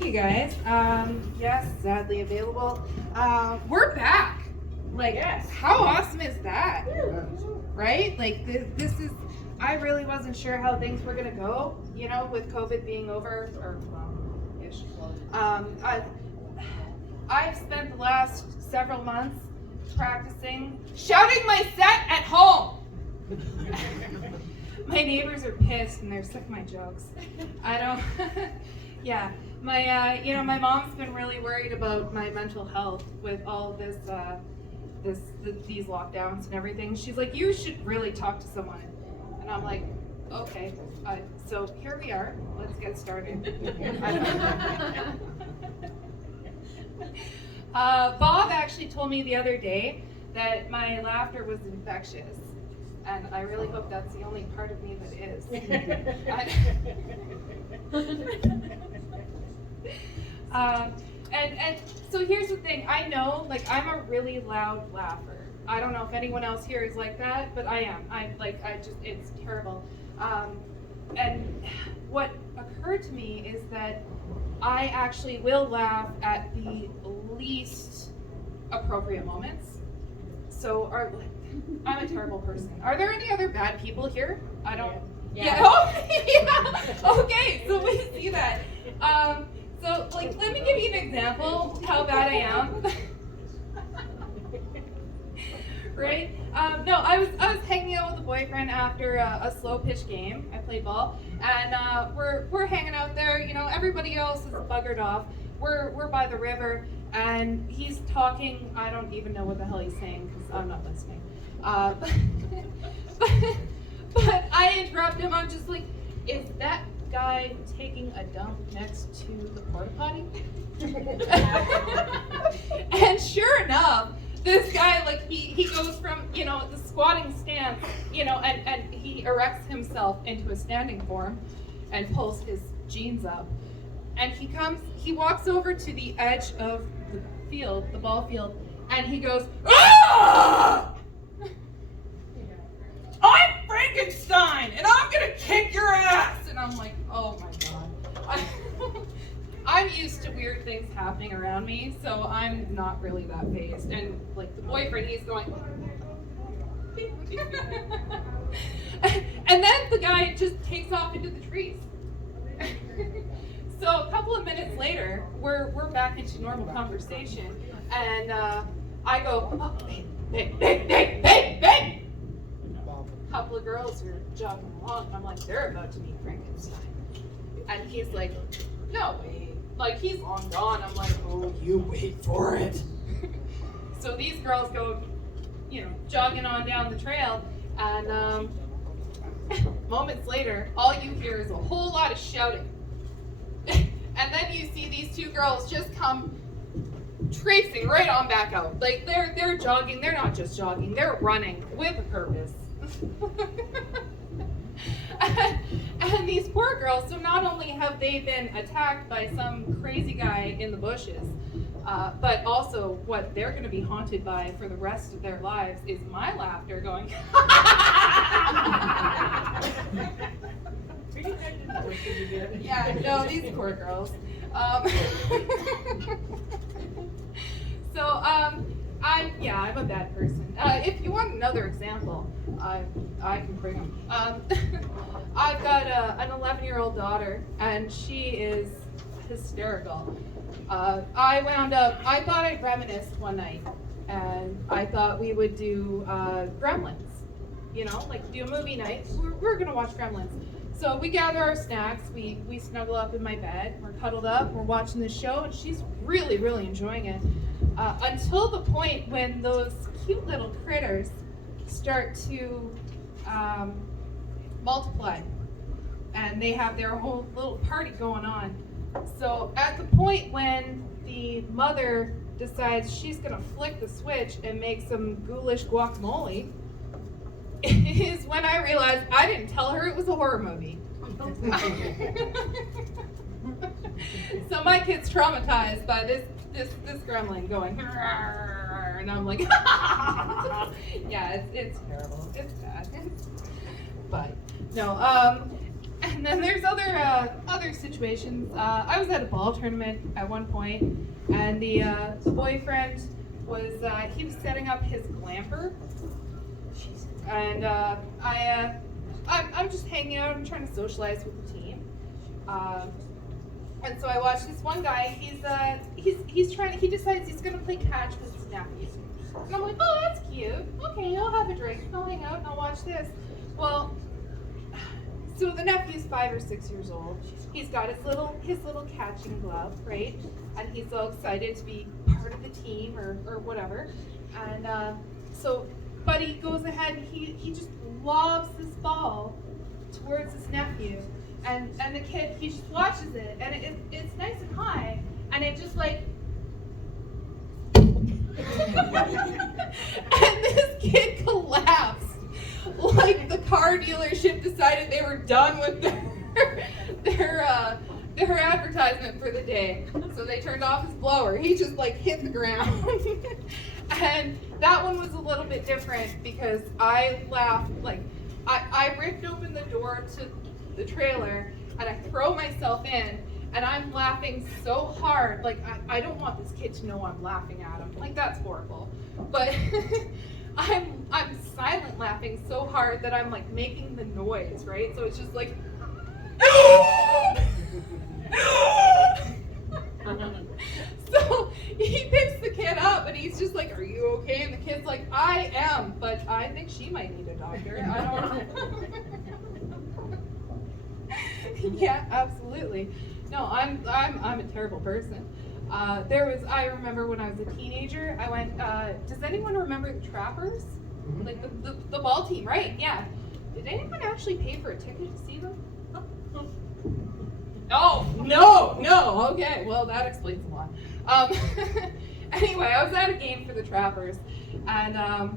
thank you guys. Yes, sadly available. We're back. Like, Yes. how awesome is that? Right? Like, this is, I really wasn't sure how things were gonna go, you know, with COVID being over, or, well, ish. I've spent the last several months practicing shouting my set at home. My neighbors are pissed and they're sick of my jokes. I don't, yeah. My mom's been really worried about my mental health with all this, these lockdowns and everything. She's like, you should really talk to someone. And I'm like, okay. So here we are. Let's get started. Bob actually told me the other day that my laughter was infectious. And I really hope that's the only part of me that is. And so here's the thing. I know, like, I'm a really loud laugher. I don't know if anyone else here is like that, but I am. It's terrible. And what occurred to me is that I actually will laugh at the least appropriate moments. So I'm a terrible person. Are there any other bad people here? I don't. Yeah. Oh, yeah. Okay. So we see that. So like, let me give you an example of how bad I am. Right? No, I was hanging out with a boyfriend after a slow pitch game. I played ball, and we're hanging out there. You know, everybody else is buggered off. We're by the river, and he's talking. I don't even know what the hell he's saying because I'm not listening. But I interrupt him. I'm just like, is that guy taking a dump next to the porta potty? And sure enough, this guy, like, he goes from, you know, the squatting stance, you know, and he erects himself into a standing form and pulls his jeans up. And he walks over to the edge of the field, the ball field, and he goes, "Ah! I'm Frankenstein, and I'm gonna kick your ass!" And I'm like, oh my God. I'm used to weird things happening around me, so I'm not really that fazed. And like the boyfriend, he's going, and then the guy just takes off into the trees. So a couple of minutes later, we're back into normal conversation, and I go, oh, hey. A couple of girls are jogging along, and I'm like, they're about to meet Frankenstein. And he's like, no way. Like, he's long gone. I'm like, oh, you wait for it. So these girls go, you know, jogging on down the trail, and moments later, all you hear is a whole lot of shouting. And then you see these two girls just come traipsing right on back out. Like, they're jogging. They're not just jogging. They're running with a purpose. And these poor girls, so not only have they been attacked by some crazy guy in the bushes, but also what they're going to be haunted by for the rest of their lives is my laughter going. Yeah, no, these poor girls. I'm a bad person. If you want another example, I can bring them. I've got an 11-year-old daughter, and she is hysterical. I thought I'd reminisce one night, and I thought we would do Gremlins. You know, like do a movie night. We're gonna watch Gremlins. So we gather our snacks, we snuggle up in my bed, we're cuddled up, we're watching this show, and she's really, really enjoying it. Until the point when those cute little critters start to multiply, and they have their whole little party going on. So at the point when the mother decides she's gonna flick the switch and make some ghoulish guacamole, is when I realized I didn't tell her it was a horror movie. So my kid's traumatized by this gremlin going, and I'm like, yeah, it's terrible. It's bad. But no, and And then there's other situations. I was at a ball tournament at one point, and the boyfriend was he was setting up his glamper, and I'm just hanging out and trying to socialize with the team. And so I watched this one guy. He decides he's gonna play catch with his nephew. And I'm like, oh, that's cute. Okay, I'll have a drink. I'll hang out and I'll watch this. Well, so the nephew's 5 or 6 years old. He's got his little catching glove, right? And he's all excited to be part of the team or whatever. And so Buddy goes ahead and he just lobs this ball towards his nephew. And the kid, he just watches it, and it's nice and high, and it just like, and this kid collapsed, like the car dealership decided they were done with their advertisement for the day, so they turned off his blower. He just like hit the ground, and that one was a little bit different because I laughed, like I ripped open the door to the trailer and I throw myself in and I'm laughing so hard, like I don't want this kid to know I'm laughing at him, like that's horrible, but I'm silent laughing so hard that I'm like making the noise, right? So it's just like so he picks the kid up and he's just like, are you okay? And the kid's like, I am, but I think she might need a doctor. I don't know. Yeah, absolutely. No, I'm a terrible person. I remember when I was a teenager, I went, does anyone remember the Trappers? Like the ball team, right? Yeah. Did anyone actually pay for a ticket to see them? Oh, no. Okay, well that explains a lot. Anyway, I was at a game for the Trappers, and I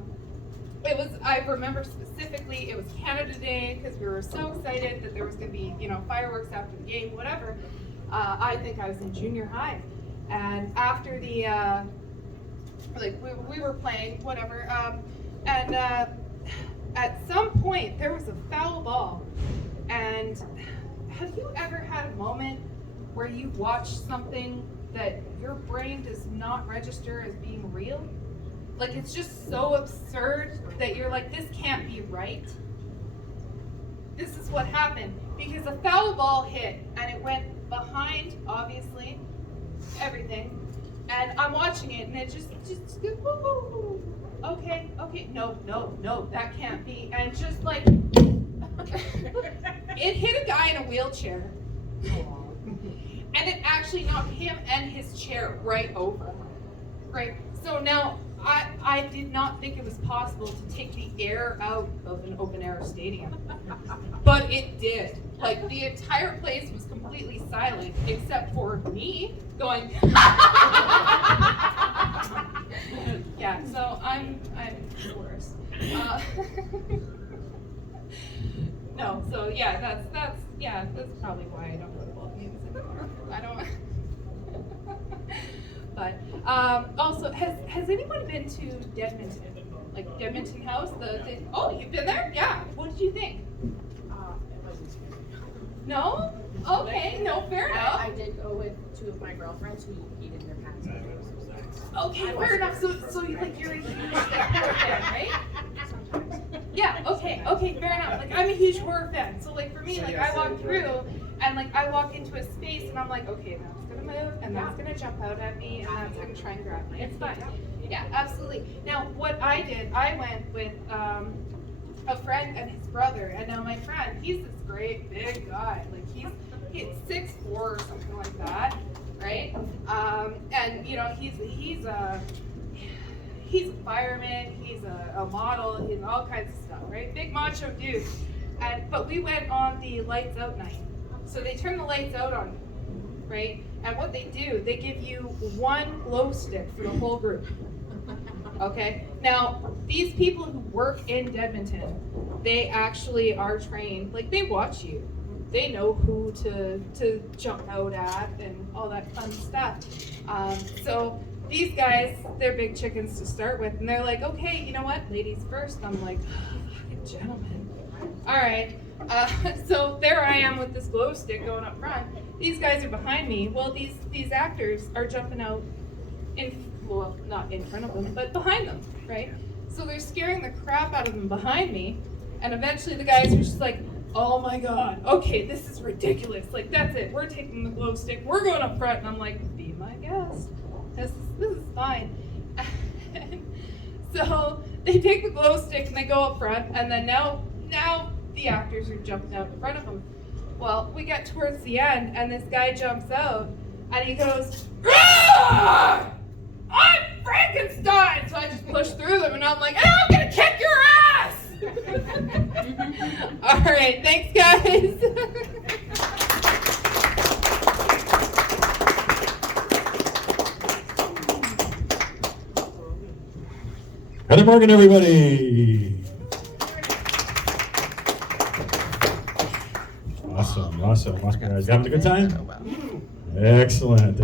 remember specifically, it was Canada Day, because we were so excited that there was going to be, fireworks after the game, whatever. I think I was in junior high, and after the, we were playing, whatever, and at some point there was a foul ball, and have you ever had a moment where you watch something that your brain does not register as being real? Like, it's just so absurd that you're like, this can't be right. This is what happened, because a foul ball hit and it went behind, obviously, everything. And I'm watching it and it just woo, okay, no, that can't be. And just like, it hit a guy in a wheelchair. And it actually knocked him and his chair right over. Right? So now, I did not think it was possible to take the air out of an open air stadium. But it did. Like, the entire place was completely silent except for me going yeah, so I'm the worst. No, so yeah, that's probably why I don't go to ball games anymore. I don't. But also, has anyone been to Dedmonton? Like Dedmonton House? Oh, you've been there? Yeah. What did you think? No? Okay, no, fair enough. I did go with two of my girlfriends who peed in their pants. Okay, fair enough. So you're a huge horror fan, right? Sometimes. Yeah, okay, fair enough. Like, I'm a huge horror fan. So like for me, like I walk through and like I walk into a space and I'm like, okay, now it's gonna move and that's gonna jump out at me and that's gonna try and grab me. It's fine. Yeah, absolutely. Now what I did, I went with a friend and his brother, and now my friend, he's this great big guy. Like he's 6'4" or something like that, right? And he's a fireman, he's a model, he's all kinds of stuff, right? Big macho dude. But we went on the lights out night. So they turn the lights out on you, right? And what they do, they give you one glow stick for the whole group. Okay? Now, these people who work in Dedmonton, they actually are trained, like they watch you. They know who to jump out at and all that fun stuff. So these guys, they're big chickens to start with, and they're like, okay, you know what, ladies first. I'm like, fucking gentlemen. All right. So there I am with this glow stick going up front. These guys are behind me. Well, these actors are jumping out well, not in front of them, but behind them, right? So they're scaring the crap out of them behind me, and eventually the guys are just like, oh my god, okay, this is ridiculous. Like, that's it. We're taking the glow stick. We're going up front. And I'm like, be my guest. This is fine. So they take the glow stick and they go up front, and then now the actors are jumping out in front of them. Well, we get towards the end, and this guy jumps out, and he goes, "Roar! I'm Frankenstein!" So I just push through them, and I'm like, "And I'm gonna kick your ass!" All right, thanks, guys. Heather Morgan, everybody. Awesome. You having a good time? Excellent.